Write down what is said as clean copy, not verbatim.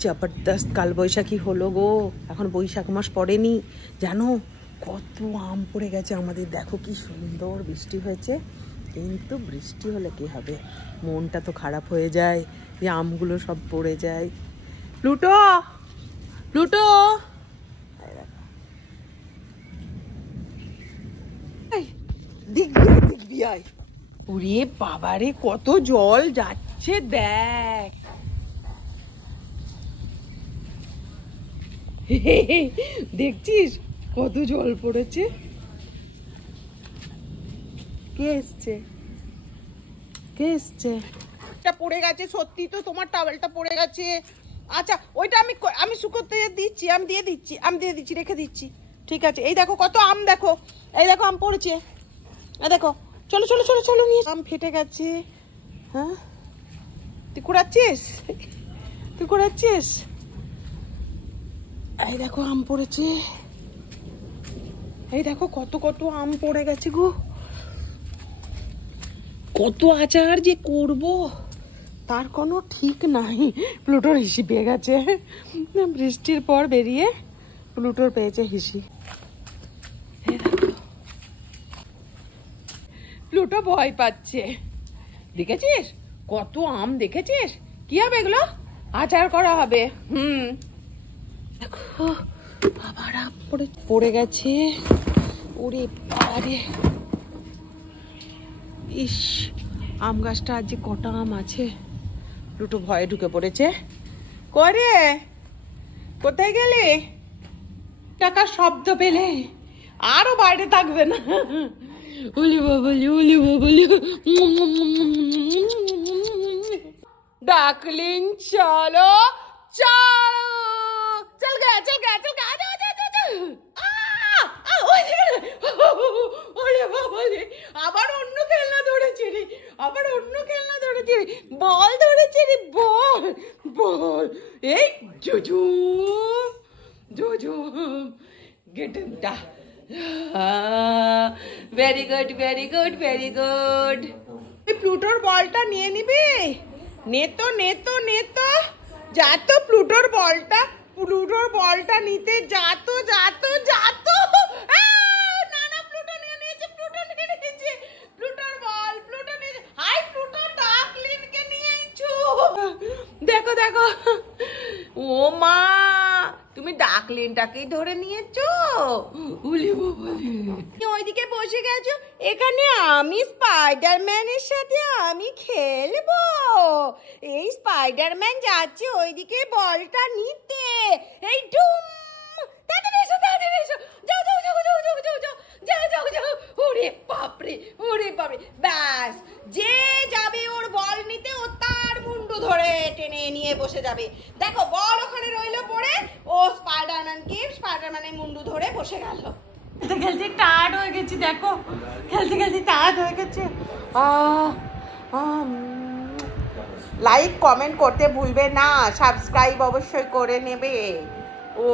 জবরদস্ত কালবৈশাখী হলো গো, এখন বৈশাখ মাস পড়েনি জানো, কত আম পড়ে গেছে আমাদের। দেখো কি সুন্দর বৃষ্টি হয়েছে, কিন্তু বৃষ্টি হলে কি হবে, মনটা তো খারাপ হয়ে যায় যে আমগুলো সব পড়ে যায়। প্লুটো প্লুটো দেখবি আয়। ওরে বাবারে কত জল যাচ্ছে দেখ, দেখছিস কত জল পড়েছে। কে এসছে কে এসছে? পড়ে গেছে সত্যি তো, তোমার টাওয়েলটা পড়ে গেছে। আচ্ছা ওইটা আমি শুকোতে দিচ্ছি, আমি দিয়ে দিচ্ছি রেখে দিচ্ছি। ঠিক আছে, এই দেখো কত আম, দেখো এই দেখো আম পড়েছে, দেখো। চলো চলো চলো চলো নিয়ে, আম ফেটে গেছে। হ্যাঁ তুই কুড়াচ্ছিস, এই দেখো আম পড়েছে, এই দেখো কত কত আম পড়ে গেছে গো। কত আচার যে করব তার কোনো ঠিক নাই। প্লুটোর হিসি পেয়ে গেছে, বৃষ্টির পর বেরিয়ে প্লুটোর পেয়েছে হিসি। প্লুটো ভয় পাচ্ছে, দেখেছিস কত আম, দেখেছিস কি হবে এগুলো, আচার করা হবে। দেখো আবার আম পড়ে গেছে। ওরে বাবারে, ইস আম গাছটা আজ যে কটা আম আছে। প্লুটো ভয়ে ঢুকে পড়েছে। করে কোথায় গেলে? টাকার শব্দ পেলে আরো বাইরে থাকবে না। ওলি বাবলি ওলি বাবলি, ডাকলিং চলো চলো, চল গা চল গা চল গা, আবার অন্য খেলনা ধরেছে রে, বল ধরেছে রে, বল এই জুজুম গেটটা। Very good very good very good. প্লুটোর বলটা নিয়ে নিবি, নেতো নেতো নেতো, যা তো প্লুটোর বলটা নিতে, যাতো যাতো যাতো। দেখো দেখো, ও মা তুমি ডাকলিনটাকেই ধরে নিয়েছো। ওইদিকে বসে গেছো, এখানে আমি স্পাইডারম্যানের সাথে আমি খেলবো। এই স্পাইডারম্যান যাচ্ছে ওইদিকে বলটা নিতে। এই ডুম, তাড়াতাড়ি এসো তাড়াতাড়ি এসো, যাও যাও যাও যাও যাও যাও যাও যাও যাও যাও। ওরে বাপরে ওরে বাপরে, ব্যাস যে যাবে ওর বল নিতে, ও তার মুন্ডু ধরে টেনে নিয়ে বসে যাবে। দেখো বল ওখানে রইলো পড়ে, ও স্পাইডারম্যানের মুন্ডু ধরে বসে গেল। খেলতে খেলতে টায়ার্ড হয়ে গেছি, দেখো খেলতে খেলতে টায়ার্ড হয়ে গেছে। লাইক কমেন্ট করতে ভুলবে না, সাবস্ক্রাইব অবশ্যই করে নেবে। ও